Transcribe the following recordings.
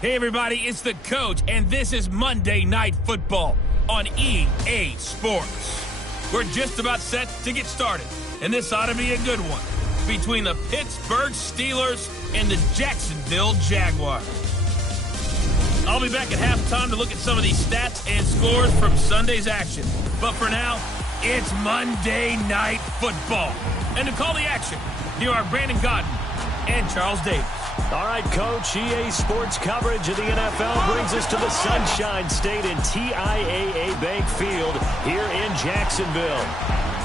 Hey everybody, it's the coach, and this is Monday Night Football on EA Sports. We're just about set to get started, and this ought to be a good one between the Pittsburgh Steelers and the Jacksonville Jaguars. I'll be back at halftime to look at some of these stats and scores from Sunday's action. But for now, it's Monday Night Football. And to call the action, here are Brandon Godden and Charles Davis. All right, Coach, EA Sports coverage of the NFL brings us to the Sunshine State in TIAA Bank Field here in Jacksonville.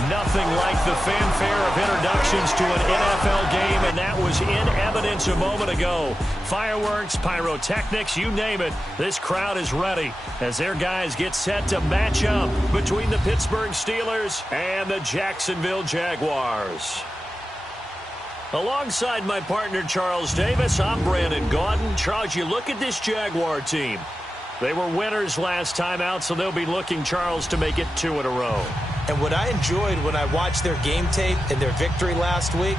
Nothing like the fanfare of introductions to an NFL game, and that was in evidence a moment ago. Fireworks, pyrotechnics, you name it, this crowd is ready as their guys get set to match up between the Pittsburgh Steelers and the Jacksonville Jaguars. Alongside my partner, Charles Davis, I'm Brandon Gaudin. Charles, you look at this Jaguar team. They were winners last time out, so they'll be looking, Charles, to make it 2 in a row. And what I enjoyed when I watched their game tape and their victory last week,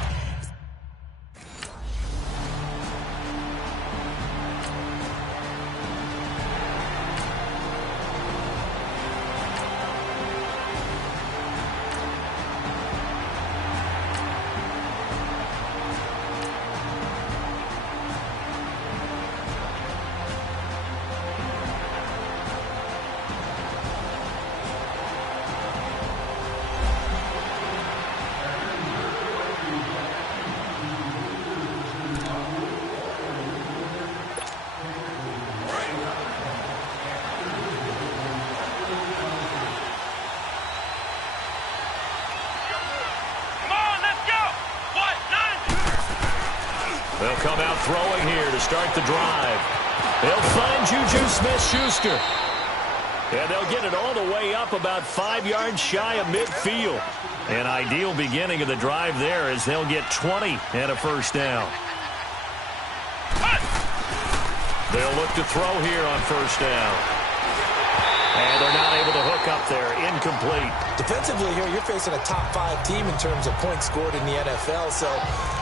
they'll come out throwing here to start the drive. They'll find Juju Smith-Schuster. And they'll get it all the way up about 5 yards shy of midfield. An ideal beginning of the drive there as they'll get 20 and a first down. They'll look to throw here on first down. And they're not able to hook up there. Incomplete. Defensively here, you're facing a top 5 team in terms of points scored in the NFL. So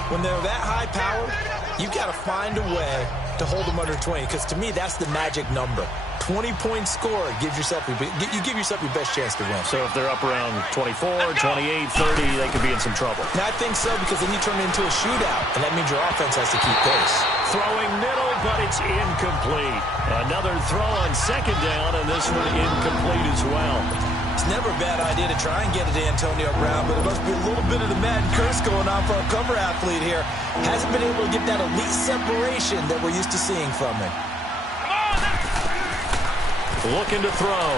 when they're that high powered, you've got to find a way to hold them under 20. Because to me, that's the magic number. 20 points scored gives yourself you give yourself your best chance to win. So if they're up around 24, 28, 30, they could be in some trouble. Now, I think so, because then you turn it into a shootout, and that means your offense has to keep pace. Throwing middle, but it's incomplete. Another throw on second down, and this one incomplete as well. It's never a bad idea to try and get it to Antonio Brown, but it must be a little bit of the Madden curse going on for a cover athlete here. Hasn't been able to get that elite separation that we're used to seeing from him. Looking to throw.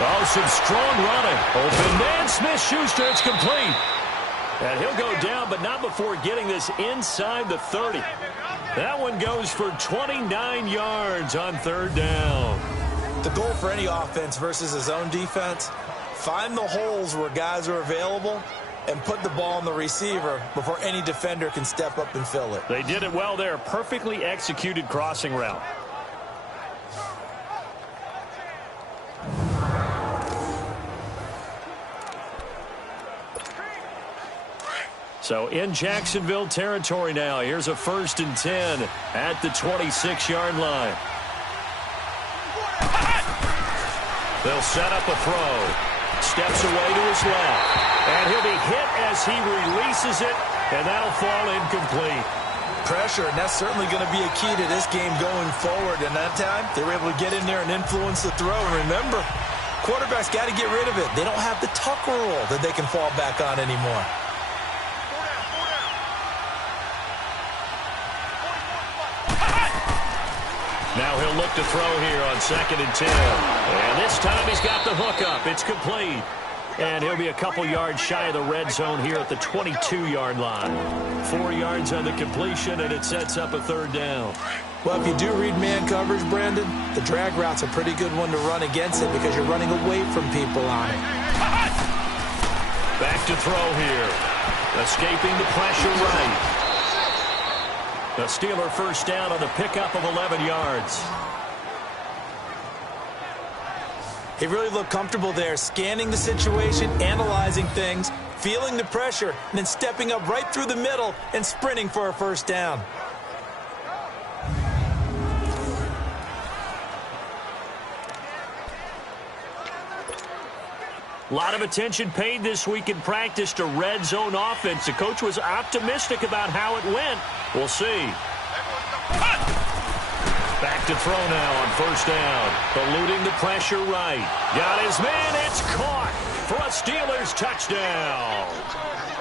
Oh, some strong running. Open man, Smith-Schuster, it's complete. And he'll go down, but not before getting this inside the 30. That one goes for 29 yards on third down. The goal for any offense versus his own defense, find the holes where guys are available and put the ball on the receiver before any defender can step up and fill it. They did it well there. Perfectly executed crossing route. So in Jacksonville territory now. Here's a 1st and 10 at the 26-yard line. They'll set up a throw. Steps away to his left. And he'll be hit as he releases it, and that'll fall incomplete. Pressure, and that's certainly going to be a key to this game going forward. And that time, they were able to get in there and influence the throw. And remember, quarterbacks got to get rid of it. They don't have the tuck rule that they can fall back on anymore. Now he'll look to throw here on 2nd and 10. And this time he's got the hookup. It's complete. And he'll be a couple yards shy of the red zone here at the 22-yard line. 4 yards on the completion, and it sets up a third down. Well, if you do read man coverage, Brandon, the drag route's a pretty good one to run against it because you're running away from people on it. Back to throw here. Escaping the pressure right. The Steeler first down on the pickup of 11 yards. He really looked comfortable there, scanning the situation, analyzing things, feeling the pressure, and then stepping up right through the middle and sprinting for a first down. A lot of attention paid this week in practice to red zone offense. The coach was optimistic about how it went. We'll see. Back to throw now on first down. Eluding the pressure right. Got his man. It's caught for a Steelers touchdown.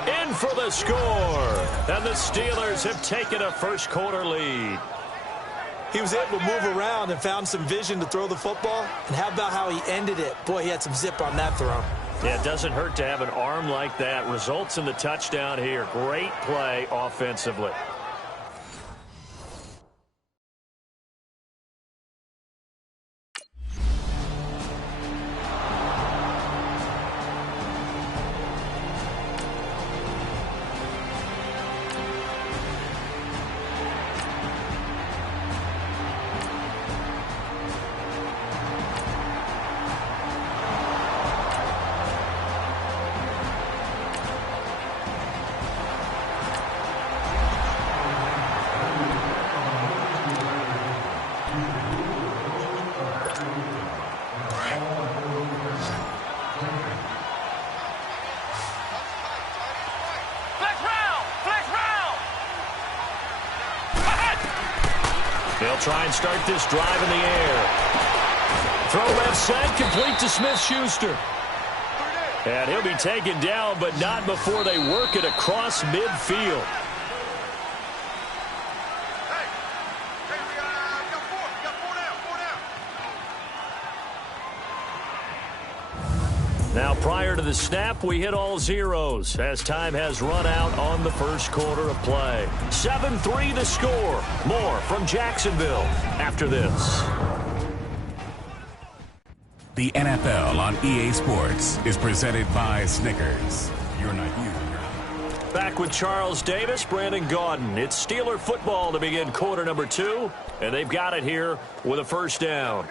In for the score. And the Steelers have taken a first quarter lead. He was able to move around and found some vision to throw the football. And how about how he ended it? Boy, he had some zip on that throw. Yeah, it doesn't hurt to have an arm like that. Results in the touchdown here. Great play offensively. They'll try and start this drive in the air. Throw left side, complete to Smith-Schuster. And he'll be taken down, but not before they work it across midfield. Now, prior to the snap, we hit all zeros as time has run out on the first quarter of play. 7-3 the score. More from Jacksonville after this. The NFL on EA Sports is presented by Snickers. You're not you. Back with Charles Davis, Brandon Gaudin. It's Steeler football to begin quarter number 2, and they've got it here with a first down.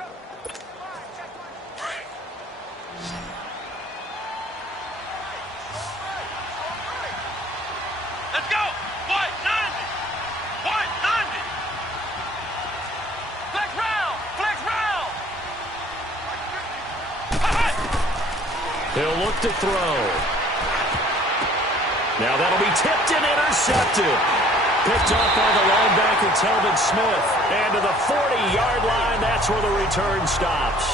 He'll look to throw. Now that'll be tipped and intercepted. Picked off by the linebacker, Telvin Smith. And to the 40-yard line, that's where the return stops.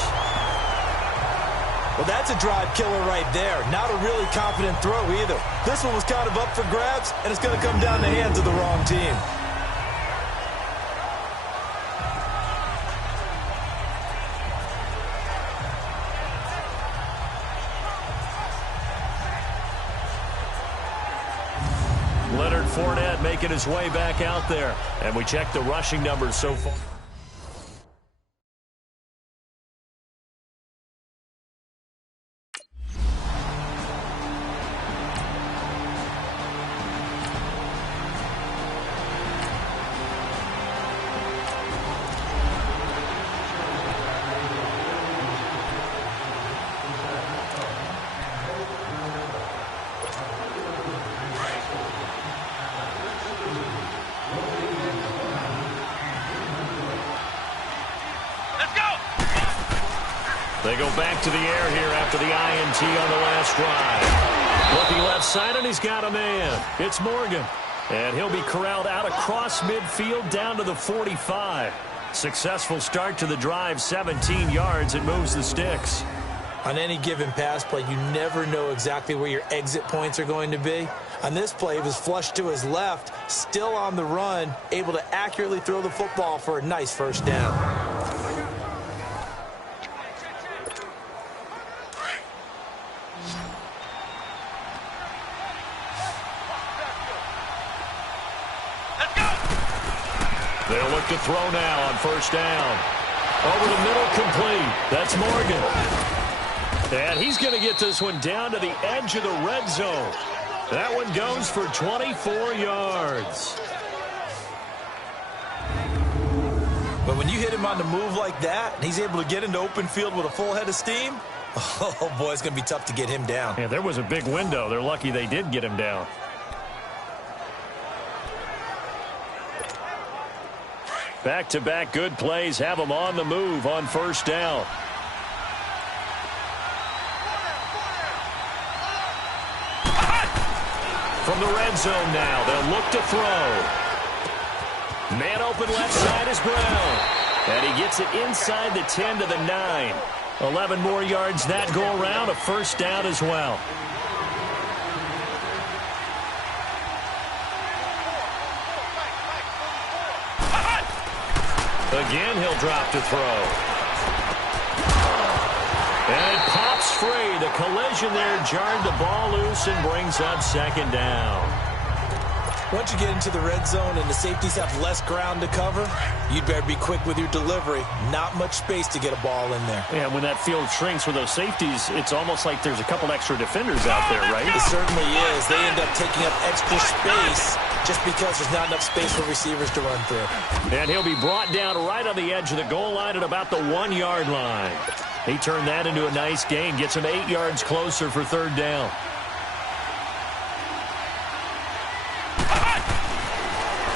Well, that's a drive killer right there. Not a really confident throw either. This one was kind of up for grabs, and it's going to come down the hands of the wrong team. Fournette making his way back out there. And we check the rushing numbers so far. They go back to the air here after the INT on the last drive. Looking left side, and he's got a man. It's Morgan. And he'll be corralled out across midfield down to the 45. Successful start to the drive, 17 yards. It moves the sticks. On any given pass play, you never know exactly where your exit points are going to be. On this play, it was flushed to his left, still on the run, able to accurately throw the football for a nice first down. They'll look to throw now on first down. Over the middle, complete. That's Morgan. And he's going to get this one down to the edge of the red zone. That one goes for 24 yards. But when you hit him on the move like that, and he's able to get into open field with a full head of steam, oh, boy, it's going to be tough to get him down. Yeah, there was a big window. They're lucky they did get him down. Back-to-back good plays have him on the move on first down. From the red zone now, they'll look to throw. Man open left side is Brown. And he gets it inside the 10 to the 9. 11 more yards that go around, a first down as well. Again, he'll drop to throw. And it pops free. The collision there jarred the ball loose and brings up second down. Once you get into the red zone and the safeties have less ground to cover, you'd better be quick with your delivery. Not much space to get a ball in there. Yeah, when that field shrinks for those safeties, it's almost like there's a couple extra defenders out there, right? It certainly is. They end up taking up extra space just because there's not enough space for receivers to run through. And he'll be brought down right on the edge of the goal line at about the 1-yard line. He turned that into a nice gain, gets him 8 yards closer for third down.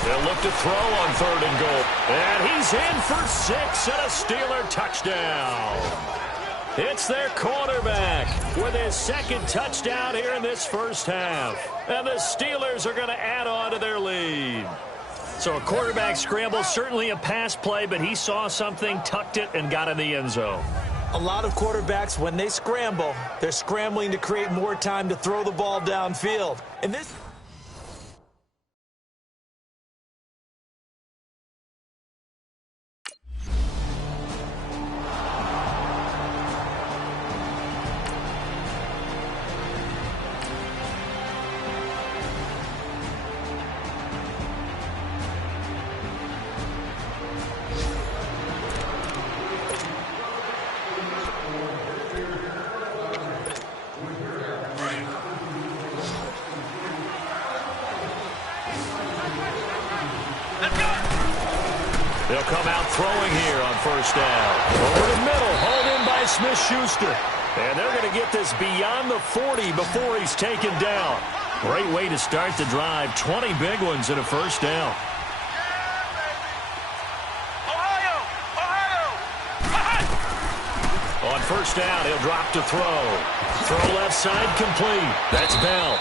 They'll look to throw on third and goal. And he's in for 6 and a Steeler touchdown. It's their quarterback with his second touchdown here in this first half. And the Steelers are going to add on to their lead. So a quarterback scramble, certainly a pass play, but he saw something, tucked it, and got in the end zone. A lot of quarterbacks, when they scramble, they're scrambling to create more time to throw the ball downfield. And this... They'll come out throwing here on first down. Over the middle, hauled in by Smith-Schuster. And they're going to get this beyond the 40 before he's taken down. Great way to start the drive. 20 big ones in a first down. On first down, he'll drop to throw. Throw left side, complete. That's Bell.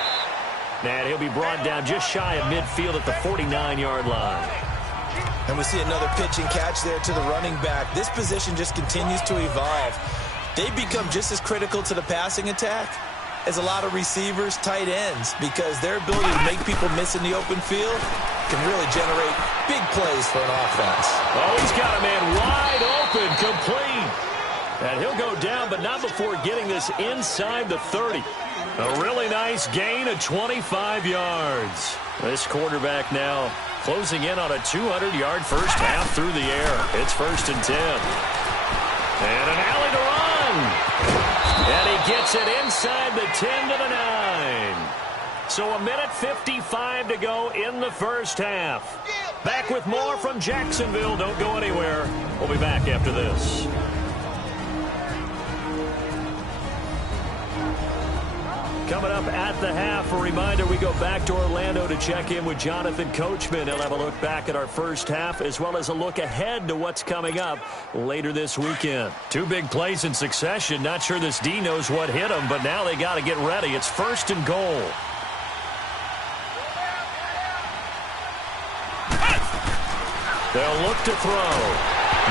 And he'll be brought down just shy of midfield at the 49-yard line. And we see another pitch and catch there to the running back. This position just continues to evolve. They become just as critical to the passing attack as a lot of receivers, tight ends, because their ability to make people miss in the open field can really generate big plays for an offense. Oh, he's got a man wide open, complete. And he'll go down, but not before getting this inside the 30. A really nice gain of 25 yards. This quarterback now closing in on a 200-yard first half through the air. It's 1st and 10. And an alley to run. And he gets it inside the 10 to the 9. So a minute 55 to go in the first half. Back with more from Jacksonville. Don't go anywhere. We'll be back after this. Coming up at the half, a reminder, we go back to Orlando to check in with Jonathan Coachman. He'll have a look back at our first half as well as a look ahead to what's coming up later this weekend. 2 big plays in succession. Not sure this D knows what hit him, but now they got to get ready. It's 1st and goal. They'll look to throw.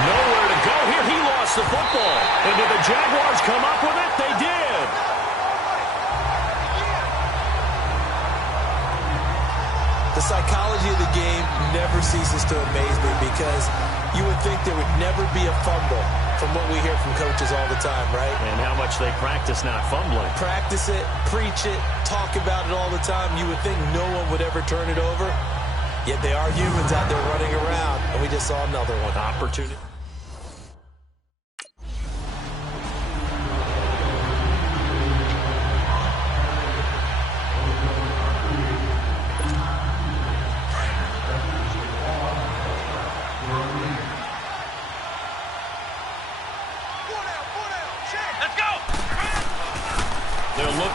Nowhere to go here. He lost the football. And did the Jaguars come up with it? They did. The psychology of the game never ceases to amaze me because you would think there would never be a fumble from what we hear from coaches all the time, right? And how much they practice not fumbling. Practice it, preach it, talk about it all the time. You would think no one would ever turn it over. Yet they are humans out there running around, and we just saw another one. Opportunity.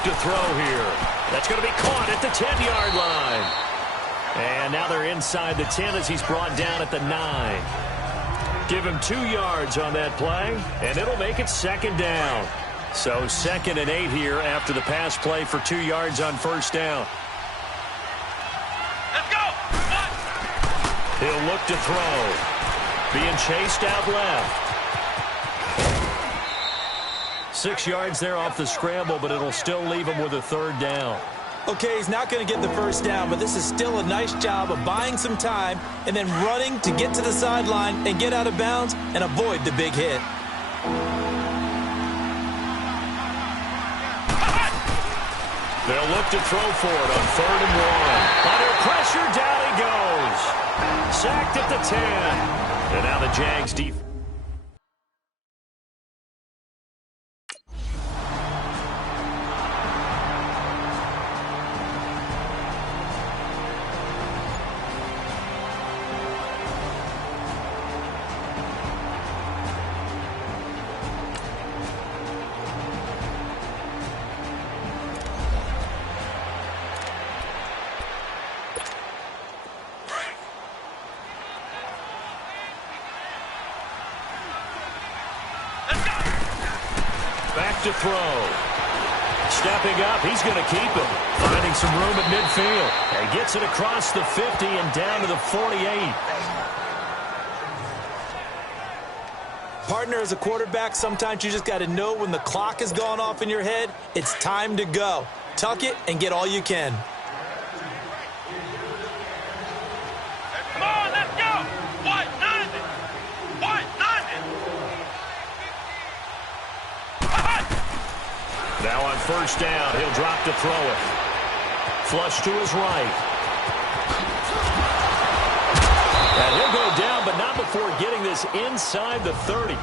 To throw here. That's going to be caught at the 10-yard line. And now they're inside the 10 as he's brought down at the 9. Give him 2 yards on that play, and it'll make it 2nd down. So 2nd and 8 here after the pass play for 2 yards on first down. Let's go! He'll look to throw. Being chased out left. 6 yards there off the scramble, but it'll still leave him with a 3rd down. Okay, he's not going to get the first down, but this is still a nice job of buying some time and then running to get to the sideline and get out of bounds and avoid the big hit. They'll look to throw for it on 3rd and 1. Under pressure, down he goes. Sacked at the 10. And now the Jags defense. To throw. Stepping up, he's going to keep it. Finding some room at midfield. And gets it across the 50 and down to the 48. Partner, as a quarterback, sometimes you just got to know when the clock has gone off in your head, it's time to go. Tuck it and get all you can. Come on, let's go! What? Nothing! What? Nothing! Now on first down, he'll drop to throw it. Flush to his right. And he'll go down, but not before getting this inside the 30.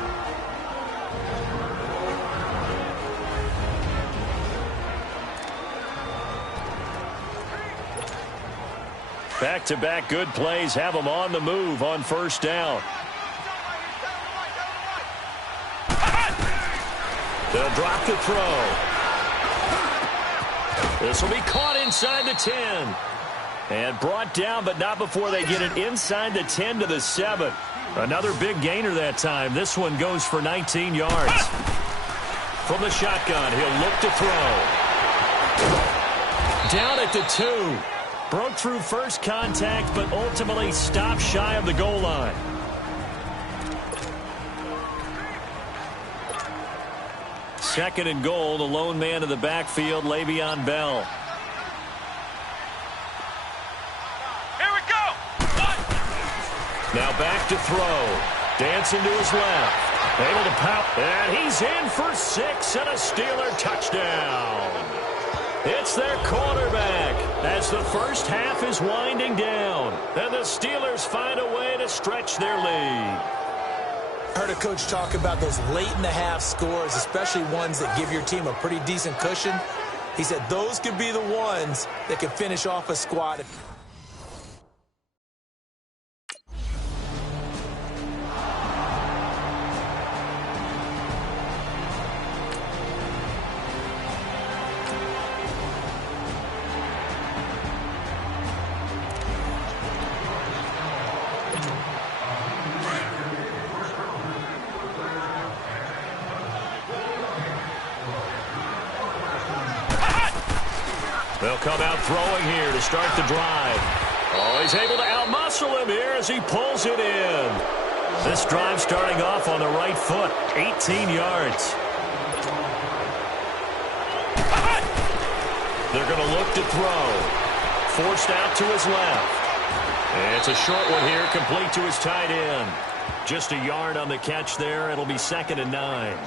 Back-to-back good plays have him on the move on first down. They'll drop to throw. This will be caught inside the 10. And brought down, but not before they get it inside the 10 to the 7. Another big gainer that time. This one goes for 19 yards. From the shotgun, he'll look to throw. Down at the 2. Broke through first contact, but ultimately stopped shy of the goal line. Second and goal, the lone man in the backfield, Le'Veon Bell. Here we go. Now back to throw. Dancing to his left. Able to pop. And he's in for 6 and a Steeler touchdown. It's their quarterback as the first half is winding down. And the Steelers find a way to stretch their lead. I heard a coach talk about those late-in-the-half scores, especially ones that give your team a pretty decent cushion. He said those could be the ones that can finish off a squad. They'll come out throwing here to start the drive. Oh, he's able to outmuscle him here as he pulls it in. This drive starting off on the right foot, 18 yards. They're going to look to throw. Forced out to his left. And it's a short one here, complete to his tight end. Just a yard on the catch there. It'll be 2nd and 9.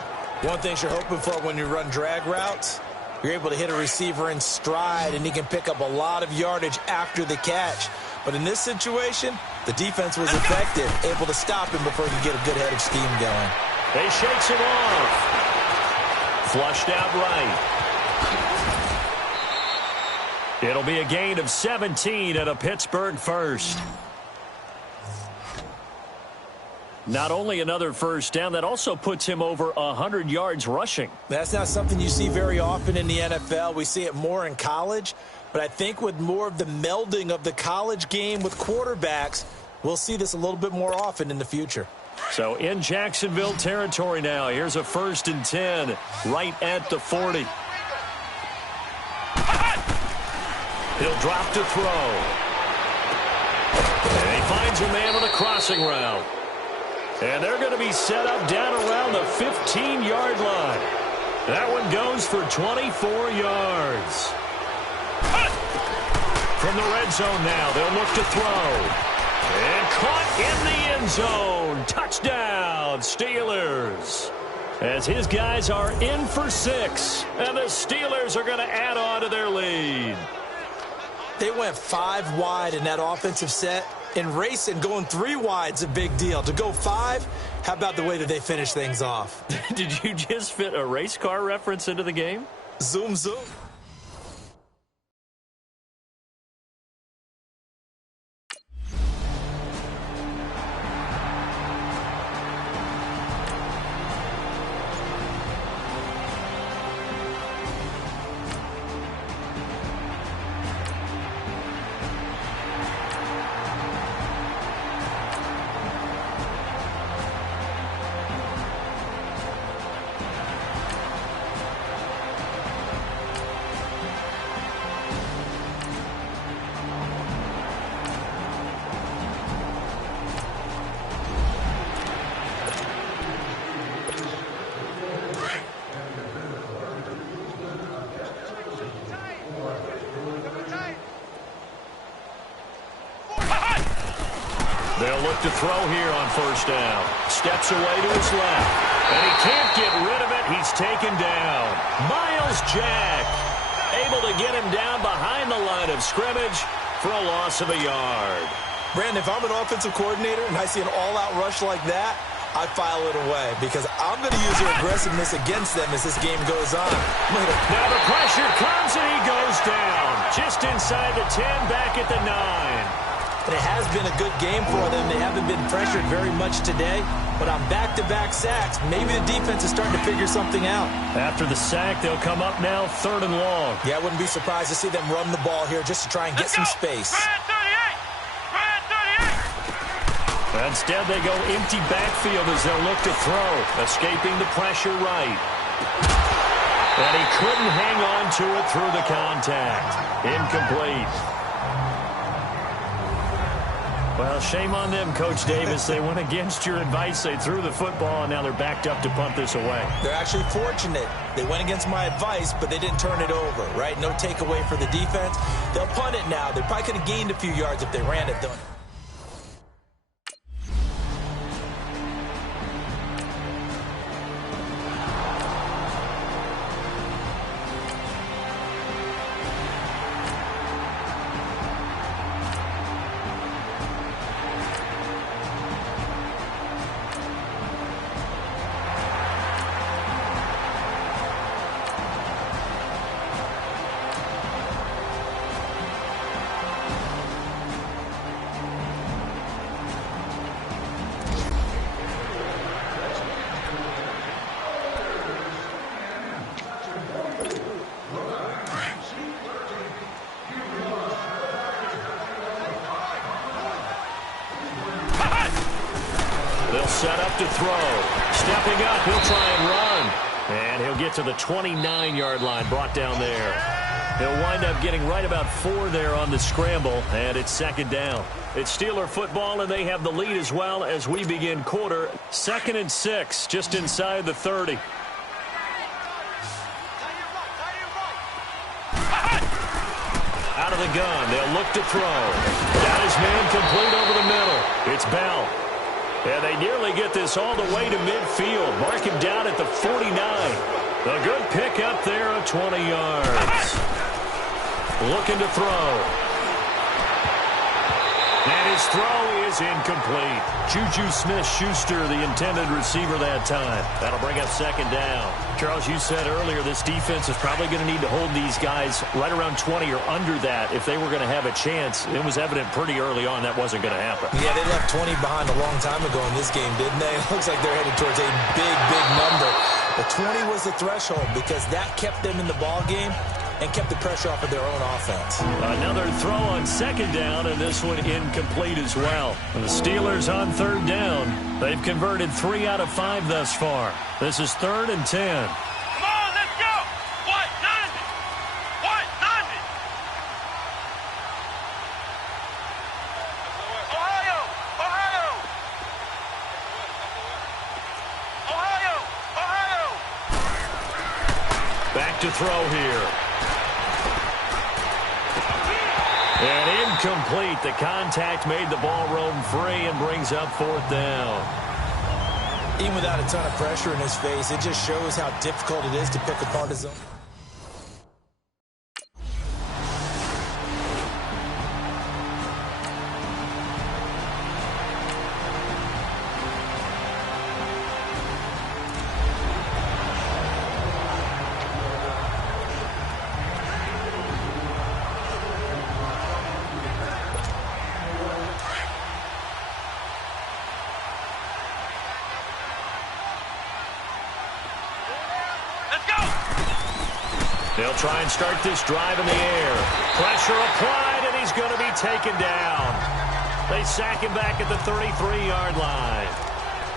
One thing you're hoping for when you run drag routes, you're able to hit a receiver in stride, and he can pick up a lot of yardage after the catch. But in this situation, the defense was effective, able to stop him before he could get a good head of steam going. They shakes him off. Flushed out right. It'll be a gain of 17 and a Pittsburgh first. Not only another first down, that also puts him over 100 yards rushing. That's not something you see very often in the NFL. We see it more in college. But I think with more of the melding of the college game with quarterbacks, we'll see this a little bit more often in the future. So in Jacksonville territory now, here's a 1st and 10 right at the 40. He'll drop to throw. And he finds a man on the crossing route. And they're going to be set up down around the 15-yard line. That one goes for 24 yards. From the red zone now, they'll look to throw. And caught in the end zone. Touchdown, Steelers. As his guys are in for 6. And the Steelers are going to add on to their lead. They went 5 wide in that offensive set. In racing, going 3 wide's a big deal. To go 5, how about the way that they finish things off? Did you just fit a race car reference into the game? Zoom, zoom. They'll look to throw here on 1st down. Steps away to his left. And he can't get rid of it. He's taken down. Myles Jack able to get him down behind the line of scrimmage for a loss of a yard. Brandon, if I'm an offensive coordinator and I see an all-out rush like that, I file it away because I'm going to use their aggressiveness against them as this game goes on. Now the pressure comes and he goes down. Just inside the 10, back at the 9. It has been a good game for them. They haven't been pressured very much today, but on back-to-back sacks, maybe the defense is starting to figure something out. After the sack, they'll come up now 3rd and long. Yeah, I wouldn't be surprised to see them run the ball here just to try and get some space. Instead, they go empty backfield as they'll look to throw, escaping the pressure right. And he couldn't hang on to it through the contact. Incomplete. Well, shame on them, Coach Davis. They went against your advice. They threw the football, and now they're backed up to punt this away. They're actually fortunate. They went against my advice, but they didn't turn it over, right? No takeaway for the defense. They'll punt it now. They probably could have gained a few yards if they ran it, though. Set up to throw. Stepping up, he'll try and run. And he'll get to the 29-yard line, brought down there. He'll wind up getting right about 4 there on the scramble, and it's second down. It's Steeler football, and they have the lead as well as we begin quarter. 2nd and 6, just inside the 30. Out of the gun, they'll look to throw. Got his man complete over the middle. It's Bell. And they nearly get this all the way to midfield. Mark him down at the 49. A good pick up there of 20 yards. Looking to throw. And his throw is incomplete. Juju Smith-Schuster, the intended receiver that time. That'll bring up second down. Charles, you said earlier this defense is probably going to need to hold these guys right around 20 or under that if they were going to have a chance. It was evident pretty early on that wasn't going to happen. Yeah, they left 20 behind a long time ago in this game, didn't they? It looks like they're headed towards a big, big number. But 20 was the threshold because that kept them in the ball game and kept the pressure off of their own offense. Another throw on second down, and this one incomplete as well. And the Steelers on third down. They've converted 3 out of 5 thus far. This is 3rd and 10. Come on, let's go! What? 90! What? 90! Ohio! Ohio! Ohio! Ohio! Back to throw here. And incomplete. The contact made the ball roam free and brings up 4th down. Even without a ton of pressure in his face, it just shows how difficult it is to pick apart his own. They'll try and start this drive in the air. Pressure applied, and he's going to be taken down. They sack him back at the 33-yard line.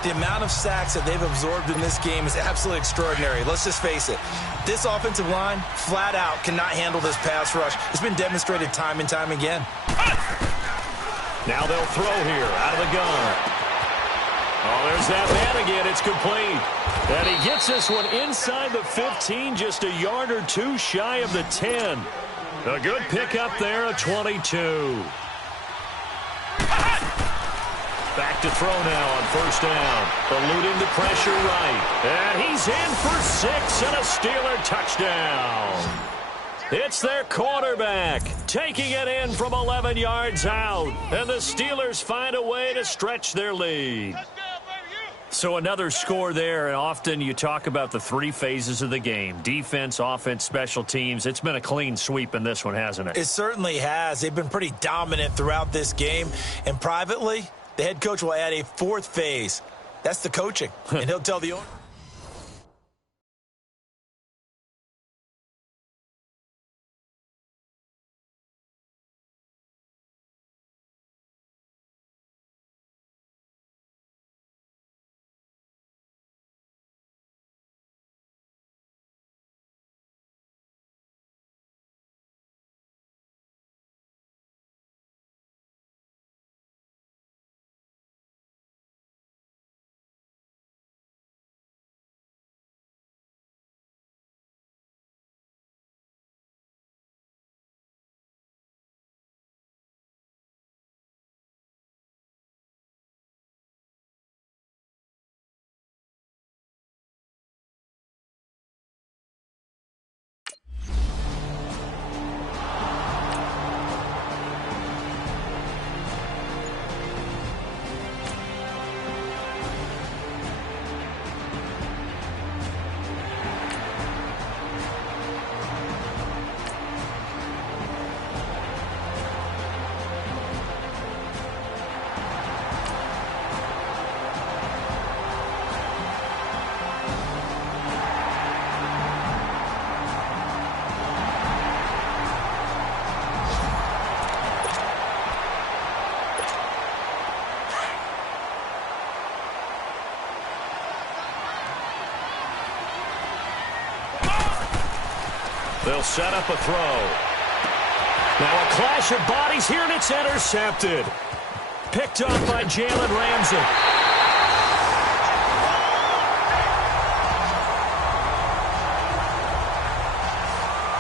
The amount of sacks that they've absorbed in this game is absolutely extraordinary. Let's just face it. This offensive line, flat out, cannot handle this pass rush. It's been demonstrated time and time again. Now they'll throw here out of the gun. Oh, there's that man again. It's complete. And he gets this one inside the 15, just a yard or two shy of the 10. A good pickup there, a 22. Back to throw now on first down. Eluding the pressure right. And he's in for 6 and a Steeler touchdown. It's their quarterback taking it in from 11 yards out. And the Steelers find a way to stretch their lead. So another score there, and often you talk about the 3 phases of the game. Defense, offense, special teams. It's been a clean sweep in this one, hasn't it? It certainly has. They've been pretty dominant throughout this game. And privately, the head coach will add a 4th phase. That's the coaching. And he'll tell the owner. They'll set up a throw. Now a clash of bodies here, and it's intercepted. Picked up by Jalen Ramsey.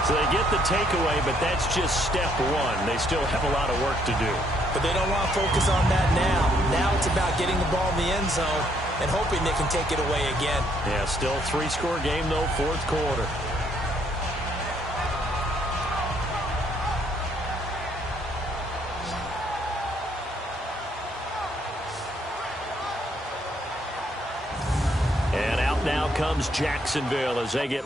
So they get the takeaway, but that's just step one. They still have a lot of work to do. But they don't want to focus on that now. Now it's about getting the ball in the end zone and hoping they can take it away again. Yeah, still three-score game, though, fourth quarter. And out now comes Jacksonville as they get...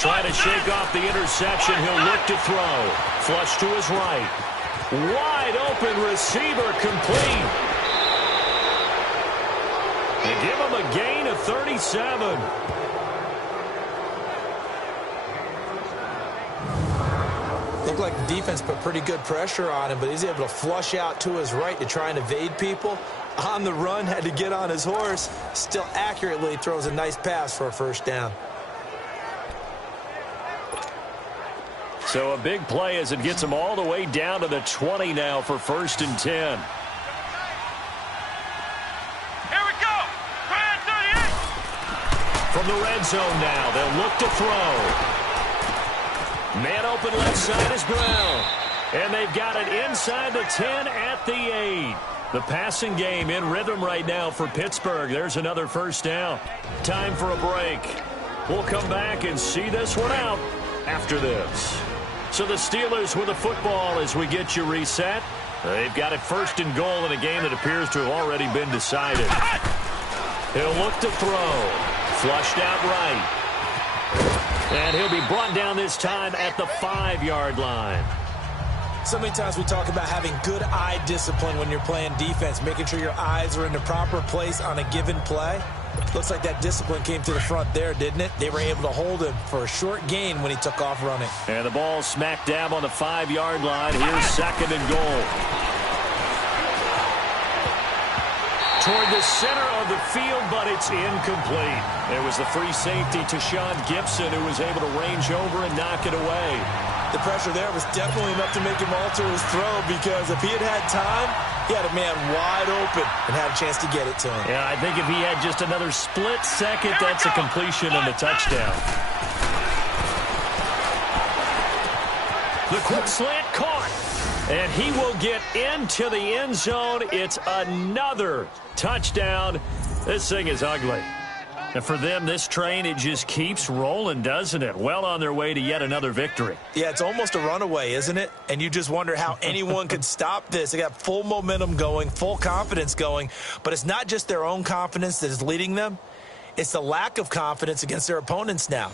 Trying to shake off the interception. He'll look to throw. Flush to his right. Wide open receiver complete. They give him a gain of 37. Looked like the defense put pretty good pressure on him, but he's able to flush out to his right to try and evade people. On the run, had to get on his horse. Still accurately throws a nice pass for a first down. So a big play as it gets them all the way down to the 20 now for 1st and 10. Here we go. Brand 38. From the red zone now, they'll look to throw. Man open left side is Brown. And they've got it inside the 10 at the 8. The passing game in rhythm right now for Pittsburgh. There's another first down. Time for a break. We'll come back and see this one out after this. So the Steelers with the football as we get you reset. They've got it 1st and goal in a game that appears to have already been decided. He'll look to throw. Flushed out right. And he'll be brought down this time at the 5-yard line. So many times we talk about having good eye discipline when you're playing defense, making sure your eyes are in the proper place on a given play. Looks like that discipline came to the front there, didn't it? They were able to hold him for a short gain when he took off running. And the ball smack dab on the 5-yard line. Here's 2nd and goal. Toward the center of the field, but it's incomplete. There was the free safety to Sean Gibson, who was able to range over and knock it away. The pressure there was definitely enough to make him alter his throw, because if he had time, he had a man wide open and had a chance to get it to him. Yeah, I think if he had just another split second, that's a completion and a touchdown. The quick slant caught. And he will get into the end zone. It's another touchdown. This thing is ugly. And for them, this train, it just keeps rolling, doesn't it? Well on their way to yet another victory. Yeah, it's almost a runaway, isn't it? And you just wonder how anyone could stop this. They got full momentum going, full confidence going. But it's not just their own confidence that is leading them. It's the lack of confidence against their opponents now.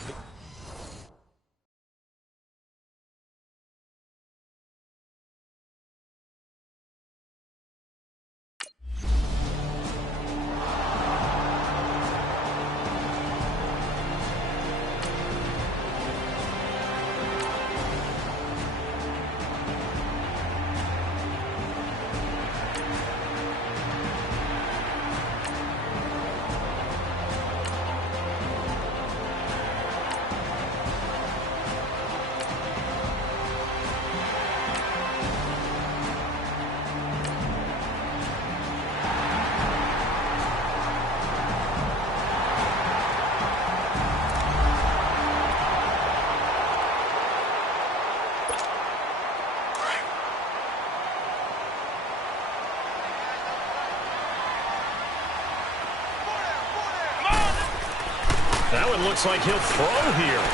That one looks like he'll throw here.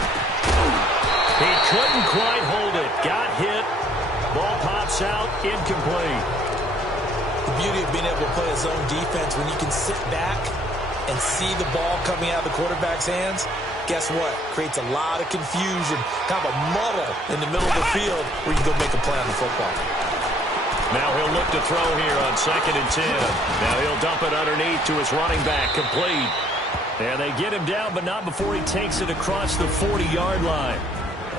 He couldn't quite hold it. Got hit. Ball pops out. Incomplete. The beauty of being able to play a zone defense when you can sit back and see the ball coming out of the quarterback's hands, guess what? Creates a lot of confusion, kind of a muddle in the middle of the field where you can go make a play on the football. Now he'll look to throw here on 2nd and 10. Now he'll dump it underneath to his running back, complete. And they get him down, but not before he takes it across the 40-yard line.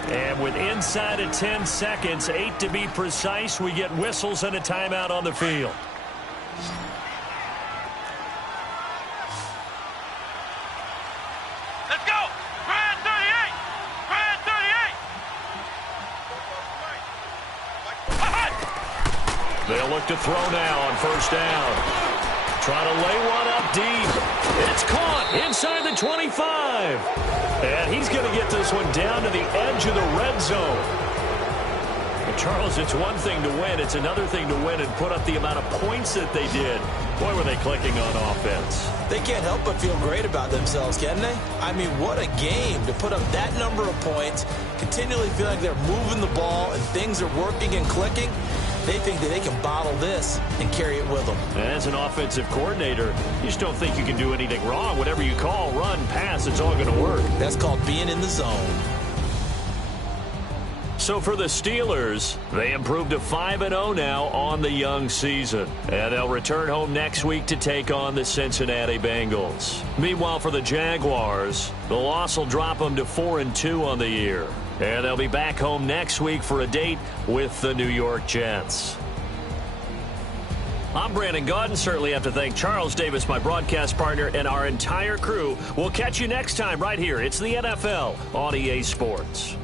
And with inside of 10 seconds, 8 to be precise, we get whistles and a timeout on the field. Let's go! Brad 38! Brad 38! They'll look to throw now on 1st down. Trying to lay one up deep. It's caught inside the 25. And he's going to get this one down to the edge of the red zone. But Charles, it's one thing to win. It's another thing to win and put up the amount of points that they did. Boy, were they clicking on offense. They can't help but feel great about themselves, can they? I mean, what a game to put up that number of points, continually feel like they're moving the ball and things are working and clicking. They think that they can bottle this and carry it with them. As an offensive coordinator, you just don't think you can do anything wrong. Whatever you call, run, pass, it's all going to work. That's called being in the zone. So for the Steelers, they improved to 5-0 now on the young season. And they'll return home next week to take on the Cincinnati Bengals. Meanwhile, for the Jaguars, the loss will drop them to 4-2 on the year. And they'll be back home next week for a date with the New York Jets. I'm Brandon Gaudin. Certainly have to thank Charles Davis, my broadcast partner, and our entire crew. We'll catch you next time right here. It's the NFL on EA Sports.